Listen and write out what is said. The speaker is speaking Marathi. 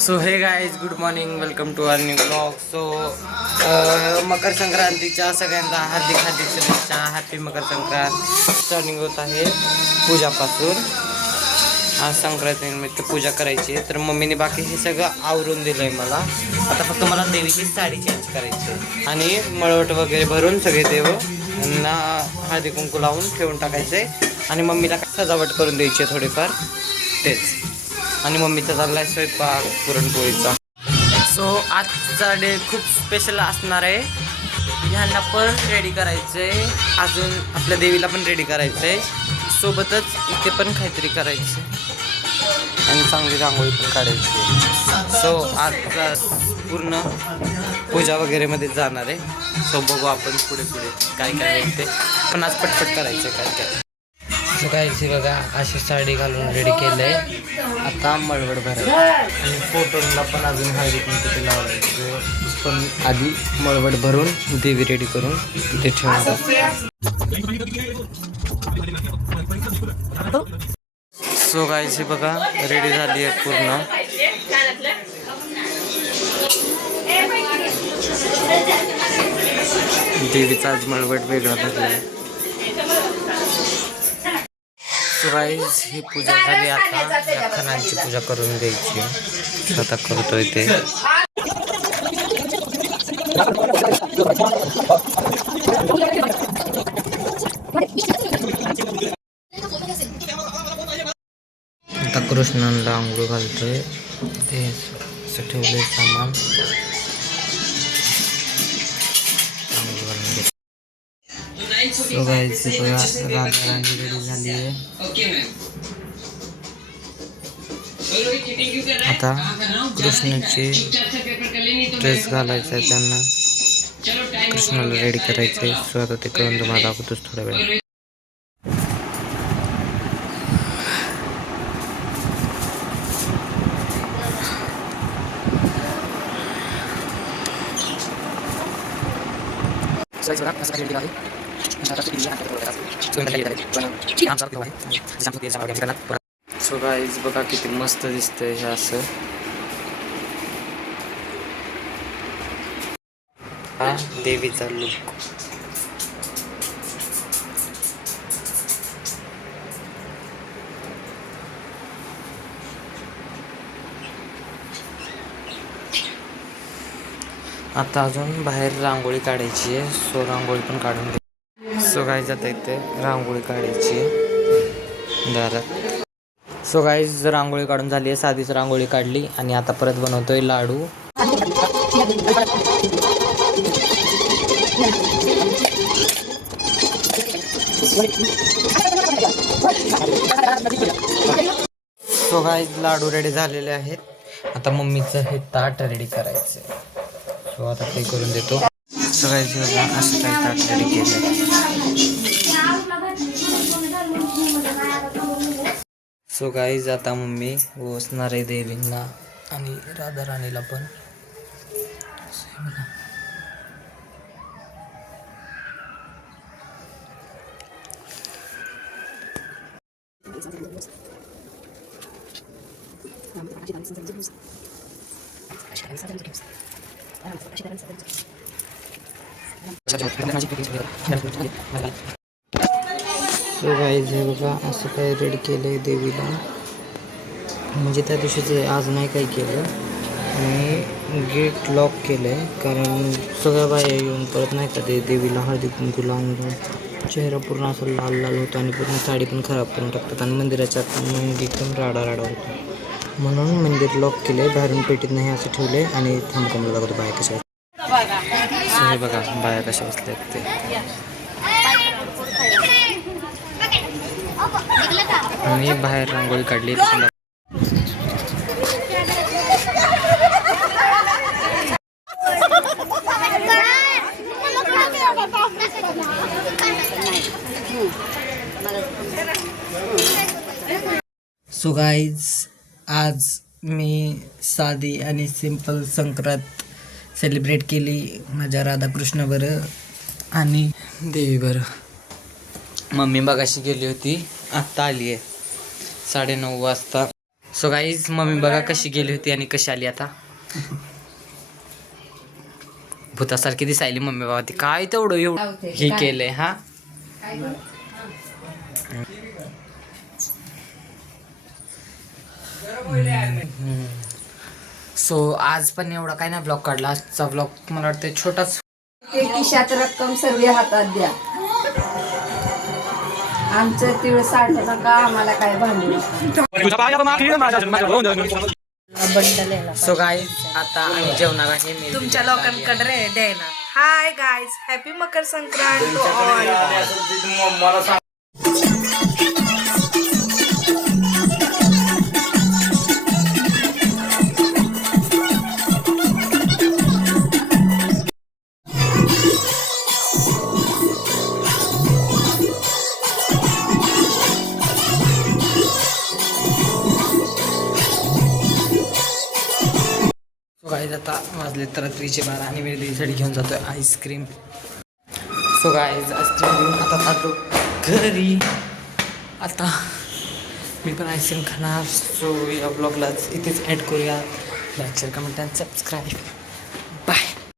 So hey guys good morning welcome to our new blog. So मकर संक्रांतीच्या सगळ्यांना हार्दिक हार्दिक शुभेच्छा. हॅपी मकर संक्रांत. स्टार्टिंग होत आहे पूजापासून. आज संक्रांतीनिमित्त पूजा करायची आहे, तर मम्मीने बाकी हे सगळं आवरून दिलं आहे मला. आता फक्त मला देवीची साडी चेंज करायची आहे आणि मळवट वगैरे भरून सगळे देव यांना हळदी कुंकू लावून ठेवून टाकायचं आहे आणि मम्मीला सजावट करून द्यायची आहे थोडीफार, तेच. आणि मम्मीचा चालला आहे स्वयंपाक पुरणपोळीचा. सो आजचा डे खूप स्पेशल असणार आहे. ह्यांना पण रेडी करायचं आहे, अजून आपल्या देवीला पण रेडी करायचं आहे, सोबतच इथे पण काहीतरी करायचं आणि चांगली रांगोळी पण काढायची. सो आजचा पूर्ण पूजा वगैरेमध्ये जाणार आहे. सो बघू आपण पुढे पुढे काय काय भेटते, पण आज पटपट करायचं काय काय. सो कायची बघा अशी साडी घालून रेडी केलं आहे. आता मळवट भरायचं आणि फोटोला पण अजून हळदी कुंकू लावायचं, पण आधी मळवट भरून देवी रेडी करून तिथे ठेवणार. सो गायची बघा रेडी झाली आहे पूर्ण. देवीचा आज मळवट वेगळा भरला आहे. सो गाईज ही पूजा झाली. आता या खणांची पूजा करून द्यायची. स्वतः करतोय ते. आता कृष्णाला आंघोळ घालतोय, ते असं ठेवलंय सामान. सो गाईज बघा राधा राणी रेडी झाली आहे. आता कृष्णाचे ड्रेस घालायचा आहे त्यांना. कृष्णाला रेडी करायचं आहे. सो आता ते करून तुम्हाला दाखवतोच थोड्या वेळ. सो गाईज बघा किती मस्त दिसतंय हे असं. हा देवीचा लुक. आता अजून बाहेर रांगोळी काढायची आहे. सो रांगोळी पण काढून घे. सो गाईज आता इथे रांगोळी काढायची आहे दारात. सो गाईज रांगोळी काढून झाली आहे. साधीच रांगोळी काढली आणि आता परत बनवतोय लाडू. सो गाईज लाडू रेडी झालेले आहेत. आता मम्मीचं हे ताट रेडी करायचं. सो आता ते करून देतो. सो गाईज असं काही ताट रेडी केलं. सो गाईज आता मम्मी ओसणार आहे देवींना आणि राधा राणीला पण. सो गाईज हे बघा असं काय रेडी केलं आहे देवीला. म्हणजे त्या दिवशीचे आज नाही काही केलं आणि गेट लॉक केलं आहे, कारण सगळ्या बाया येऊन परत नाही का ते देवीला हळदी कुंकू लावून चेहरा पूर्ण असं लाल लाल होतो आणि पूर्ण साडी पण खराब करून टाकतात आणि मंदिराच्या आत एकदम राडा राडा होतो. म्हणून मंदिर लॉक केलं आहे. बाहेरून पेटीत नाही असं ठेवलं आहे आणि थांबकामला दाखवतो बाया कशा आहेत. हे बघा बाया कशा बसल्यात ते. आणि बाहेर रांगोळी काढली. सो गाईज आज मी साधी आणि सिंपल संक्रांत सेलिब्रेट केली माझ्या राधाकृष्णावर आणि देवीवर. मम्मी बघाशी गेली होती, आत्ता आली आहे 9:30 वाजता. सो गाईज मम्मी बघा कशी गेली होती आणि कशी आली आता. भूतासारखी दिसायली मम्मी बाबा. ती काय तेवढं एवढं हे केलंय हा. सो आज पण एवढा काय नाही ब्लॉग काढला. आजचा ब्लॉग मला वाटतं छोटाच. ते खिशात रक्कम सर्व हातात द्या. आमचं तिळ साठवू नका, आम्हाला काय भांडू. सो गाईज आता आम्ही जेवणार आहे. मी तुमच्या लोकांकडे द्यायला. Hi guys, happy Makar Sankrant to all. Guys आता वाजले तर रात्रीचे 12 आणि मी दिदीसाठी घेऊन जातोय आईस्क्रीम. सो गाईज आईस्क्रीम घेऊन आता जातो घरी. आता मी पण आईस्क्रीम खाणार. सो या ब्लॉगलाच इथेच ॲड करूया. Like share comment and subscribe. Bye.